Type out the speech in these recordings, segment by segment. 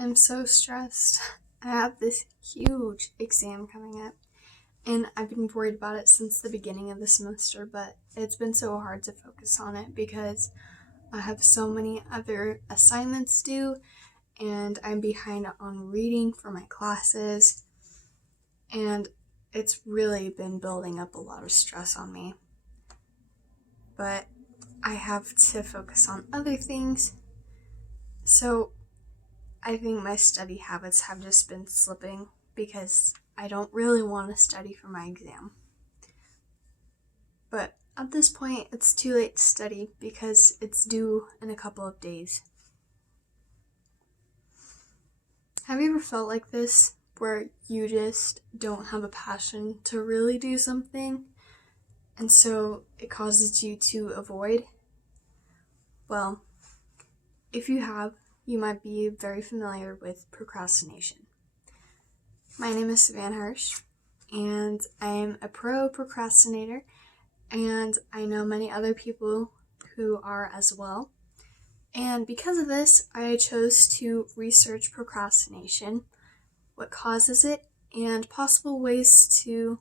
I'm so stressed. I have this huge exam coming up, and I've been worried about it since the beginning of the semester, but it's been so hard to focus on it because I have so many other assignments due, and I'm behind on reading for my classes, and it's really been building up a lot of stress on me. But I have to focus on other things, so I think my study habits have just been slipping because I don't really want to study for my exam. But at this point, it's too late to study because it's due in a couple of days. Have you ever felt like this, where you just don't have a passion to really do something, and so it causes you to avoid? Well, if you have, you might be very familiar with procrastination. My name is Savannah Hirsch, and I am a pro procrastinator, and I know many other people who are as well. And because of this, I chose to research procrastination, what causes it, and possible ways to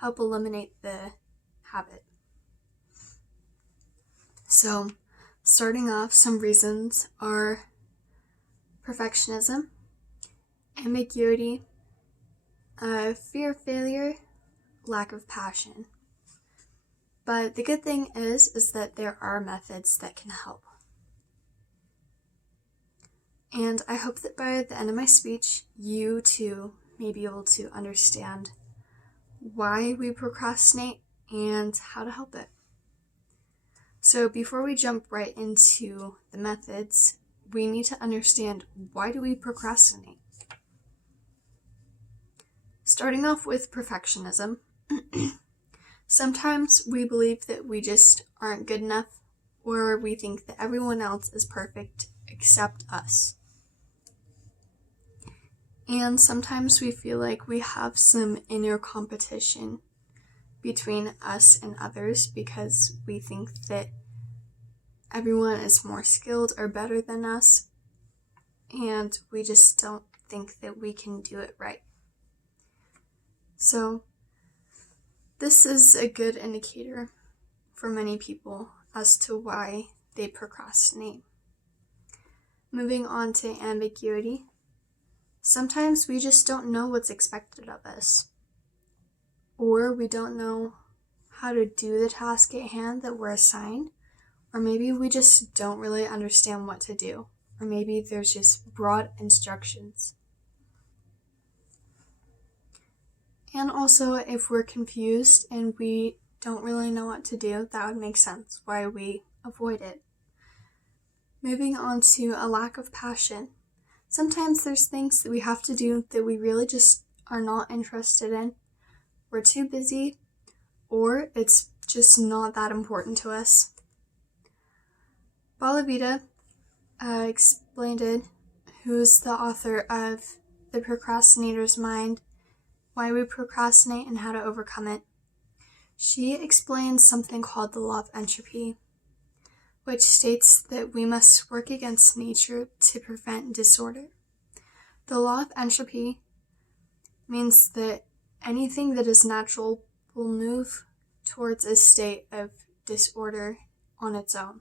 help eliminate the habit. So, starting off, some reasons are perfectionism, ambiguity, fear of failure, lack of passion. But the good thing is that there are methods that can help. And I hope that by the end of my speech, you too may be able to understand why we procrastinate and how to help it. So before we jump right into the methods, we need to understand, why do we procrastinate? Starting off with perfectionism, sometimes we believe that we just aren't good enough, or we think that everyone else is perfect except us. And sometimes we feel like we have some inner competition between us and others because we think that everyone is more skilled or better than us, and we just don't think that we can do it right. So this is a good indicator for many people as to why they procrastinate. Moving on to ambiguity. Sometimes we just don't know what's expected of us, or we don't know how to do the task at hand that we're assigned, or maybe we just don't really understand what to do, or maybe there's just broad instructions. And also, if we're confused and we don't really know what to do, that would make sense why we avoid it. Moving on to a lack of passion. Sometimes there's things that we have to do that we really just are not interested in. We're too busy, or it's just not that important to us. Balavita explained it, who's the author of The Procrastinator's Mind, Why We Procrastinate and How to Overcome It. She explains something called the law of entropy, which states that we must work against nature to prevent disorder. The law of entropy means that anything that is natural will move towards a state of disorder on its own.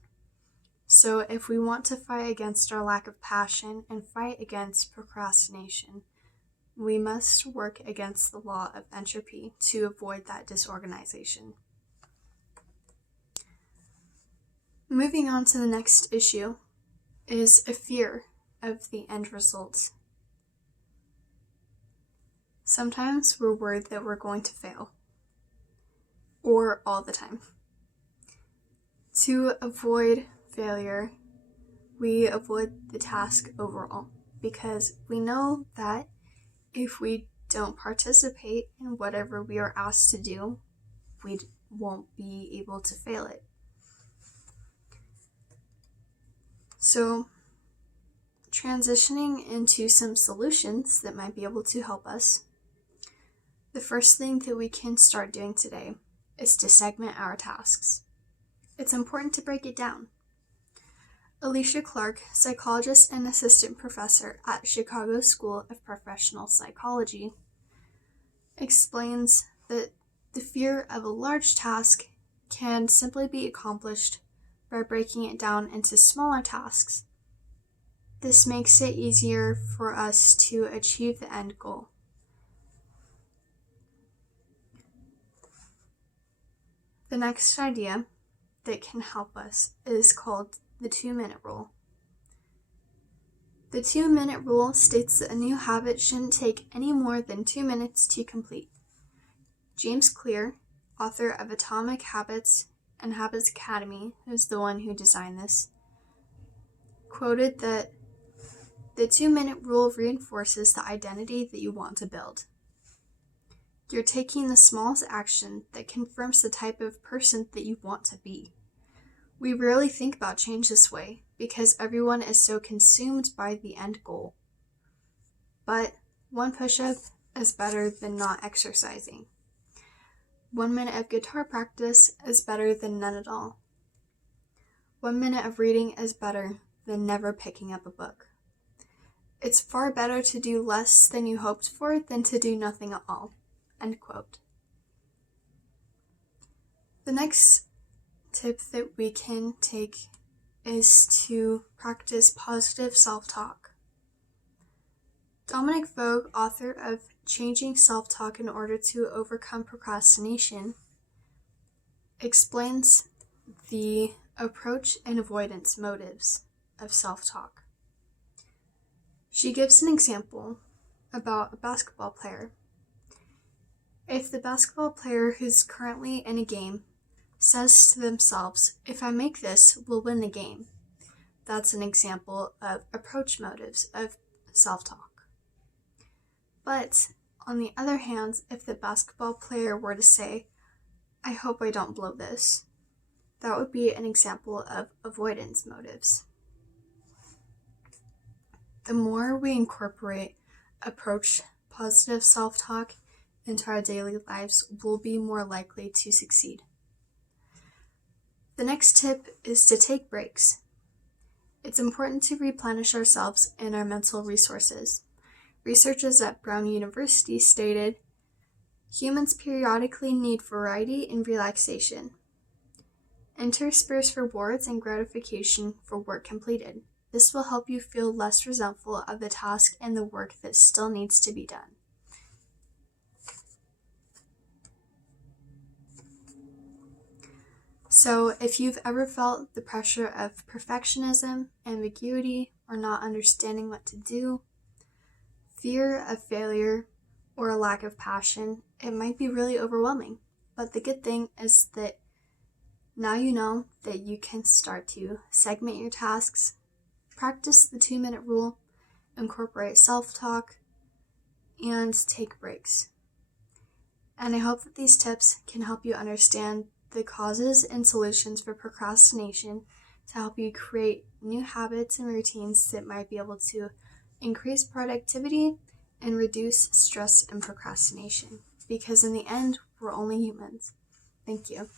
So if we want to fight against our lack of passion and fight against procrastination, we must work against the law of entropy to avoid that disorganization. Moving on to the next issue is a fear of the end result. Sometimes we're worried that we're going to fail, or all the time. To avoid failure, we avoid the task overall because we know that if we don't participate in whatever we are asked to do, we won't be able to fail it. So, transitioning into some solutions that might be able to help us, the first thing that we can start doing today is to segment our tasks. It's important to break it down. Alicia Clark, psychologist and assistant professor at Chicago School of Professional Psychology, explains that the fear of a large task can simply be accomplished by breaking it down into smaller tasks. This makes it easier for us to achieve the end goal. The next idea that can help us is called the 2-minute rule. The 2-minute rule states that a new habit shouldn't take any more than 2 minutes to complete. James Clear, author of Atomic Habits and Habits Academy, who's the one who designed this, quoted that the 2-minute rule reinforces the identity that you want to build. You're taking the smallest action that confirms the type of person that you want to be. We rarely think about change this way because everyone is so consumed by the end goal. But 1 push-up is better than not exercising. 1 minute of guitar practice is better than none at all. 1 minute of reading is better than never picking up a book. It's far better to do less than you hoped for than to do nothing at all. End quote. The next tip that we can take is to practice positive self-talk. Dominic Vogue, author of Changing Self-Talk in Order to Overcome Procrastination, explains the approach and avoidance motives of self-talk. She gives an example about a basketball player. If the basketball player who's currently in a game says to themselves, "If I make this, we'll win the game," that's an example of approach motives of self-talk. But on the other hand, if the basketball player were to say, "I hope I don't blow this," that would be an example of avoidance motives. The more we incorporate approach positive self-talk into our daily lives, we'll be more likely to succeed. The next tip is to take breaks. It's important to replenish ourselves and our mental resources. Researchers at Brown University stated, humans periodically need variety and relaxation. Intersperse rewards and gratification for work completed. This will help you feel less resentful of the task and the work that still needs to be done. So, if you've ever felt the pressure of perfectionism, ambiguity, or not understanding what to do, fear of failure, or a lack of passion, it might be really overwhelming. But the good thing is that now you know that you can start to segment your tasks, practice the 2-minute rule, incorporate self-talk, and take breaks. And I hope that these tips can help you understand the causes and solutions for procrastination to help you create new habits and routines that might be able to increase productivity and reduce stress and procrastination. Because in the end, we're only humans. Thank you.